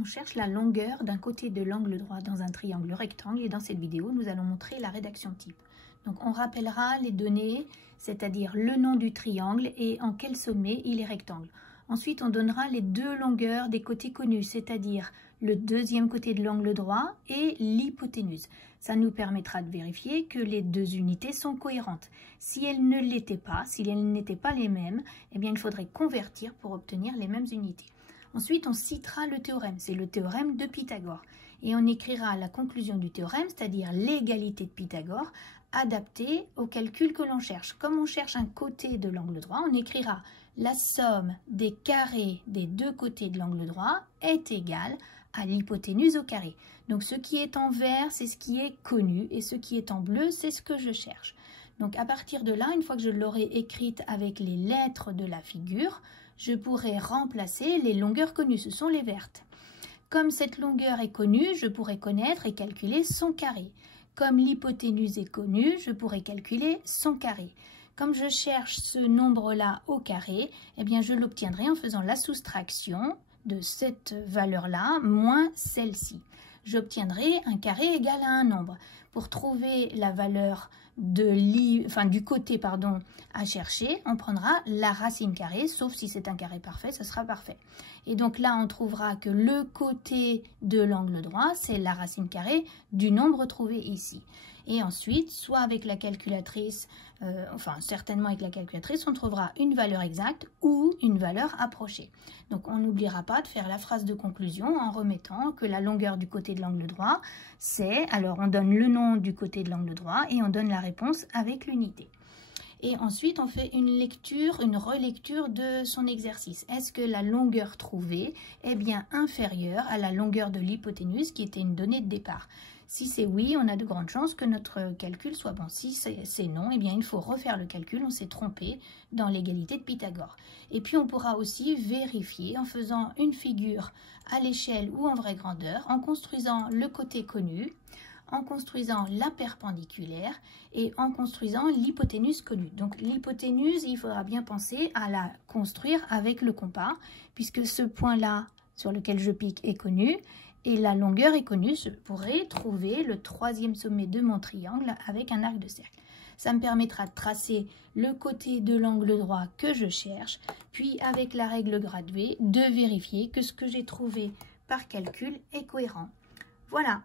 on cherche la longueur d'un côté de l'angle droit dans un triangle rectangle et dans cette vidéo, nous allons montrer la rédaction type. Donc on rappellera les données, c'est-à-dire le nom du triangle et en quel sommet il est rectangle. Ensuite, on donnera les deux longueurs des côtés connus, c'est-à-dire le deuxième côté de l'angle droit et l'hypoténuse. Ça nous permettra de vérifier que les deux unités sont cohérentes. Si elles ne l'étaient pas, si elles n'étaient pas les mêmes, eh bien il faudrait convertir pour obtenir les mêmes unités. Ensuite, on citera le théorème, c'est le théorème de Pythagore. Et on écrira la conclusion du théorème, c'est-à-dire l'égalité de Pythagore, adaptée au calcul que l'on cherche. Comme on cherche un côté de l'angle droit, on écrira la somme des carrés des deux côtés de l'angle droit est égale à l'hypoténuse au carré. Donc ce qui est en vert, c'est ce qui est connu, et ce qui est en bleu, c'est ce que je cherche. Donc à partir de là, une fois que je l'aurai écrite avec les lettres de la figure, je pourrai remplacer les longueurs connues, ce sont les vertes. Comme cette longueur est connue, je pourrai connaître et calculer son carré. Comme l'hypoténuse est connue, je pourrai calculer son carré. Comme je cherche ce nombre-là au carré, eh bien je l'obtiendrai en faisant la soustraction de cette valeur-là moins celle-ci. J'obtiendrai un carré égal à un nombre. Pour trouver la valeur du côté à chercher, on prendra la racine carrée, sauf si c'est un carré parfait, ce sera parfait. Et donc là, on trouvera que le côté de l'angle droit, c'est la racine carrée du nombre trouvé ici. Et ensuite, soit avec la calculatrice, certainement avec la calculatrice, on trouvera une valeur exacte ou une valeur approchée. Donc on n'oubliera pas de faire la phrase de conclusion en remettant que la longueur du côté de l'angle droit, c'est, alors on donne le nom du côté de l'angle droit et on donne la réponse avec l'unité. Et ensuite, on fait une relecture de son exercice. Est-ce que la longueur trouvée est bien inférieure à la longueur de l'hypoténuse qui était une donnée de départ? Si c'est oui, on a de grandes chances que notre calcul soit bon. Si c'est non, eh bien il faut refaire le calcul, on s'est trompé dans l'égalité de Pythagore. Et puis on pourra aussi vérifier en faisant une figure à l'échelle ou en vraie grandeur, en construisant le côté connu, en construisant la perpendiculaire et en construisant l'hypoténuse connue. Donc l'hypoténuse, il faudra bien penser à la construire avec le compas, puisque ce point-là sur lequel je pique est connu, et la longueur est connue, je pourrai trouver le troisième sommet de mon triangle avec un arc de cercle. Ça me permettra de tracer le côté de l'angle droit que je cherche, puis avec la règle grade V, de vérifier que ce que j'ai trouvé par calcul est cohérent. Voilà.